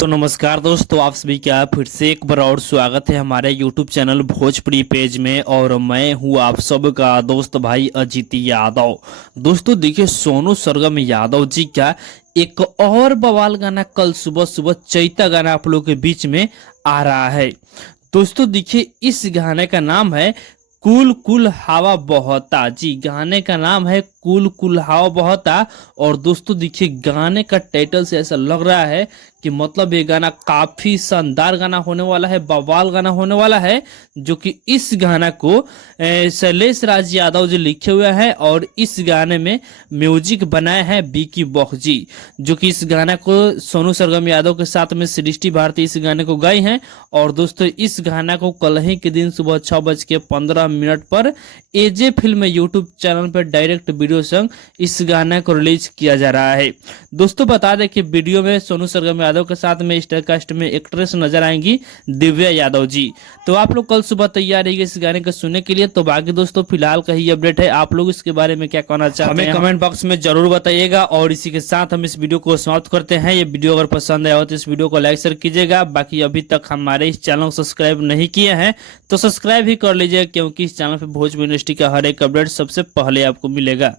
तो नमस्कार दोस्तों, आप सभी का फिर से एक बार और स्वागत है हमारे YouTube चैनल भोजपुरी पेज में। और मैं हूँ आप सबका दोस्त भाई अजीत यादव। दोस्तों देखिए, सोनू सरगम यादव जी का एक और बवाल गाना कल सुबह सुबह चैता गाना आप लोगों के बीच में आ रहा है। दोस्तों देखिए, इस गाने का नाम है कुल कुल हवा बहता। जी, गाने का नाम है कुल कुल हवा बहता। और दोस्तों देखिए, गाने का टाइटल से ऐसा लग रहा है कि मतलब ये गाना काफी शानदार गाना होने वाला है, बवाल गाना होने वाला है। जो कि इस गाना को शैलेश राज यादव जी लिखे हुए हैं और इस गाने में म्यूजिक बनाए हैं बीकी बॉक्स जी। जो कि इस गाना को सोनू सरगम यादव के साथ में सृष्टि भारती इस गाने को गाई हैं। और दोस्तों, इस गाना को कल ही के दिन सुबह 6:15 पर एजे फिल्म यूट्यूब चैनल पर डायरेक्ट वीडियो संग इस गाने को रिलीज किया जा रहा है। दोस्तों बता दें कि वीडियो में सोनू सरगम यादव के साथ में स्टारकास्ट में एक्ट्रेस नजर आएंगी दिव्या यादव जी। तो आप लोग कल सुबह तैयार रहिए इस गाने को सुनने के लिए। तो बाकी दोस्तों फिलहाल का ही अपडेट है, आप लोग इसके बारे में क्या कहना चाहते हैं हमें कमेंट बॉक्स में जरूर बताइएगा। और इसी के साथ हम इस वीडियो को समाप्त करते हैं। ये वीडियो अगर पसंद आया हो तो इस वीडियो को लाइक शेयर कीजिएगा। बाकी अभी तक हमारे इस चैनल को सब्सक्राइब नहीं किए हैं तो सब्सक्राइब ही कर लीजिएगा, क्योंकि इस चैनल पर भोजपुरी इंडस्ट्री का हर एक अपडेट सबसे पहले आपको मिलेगा।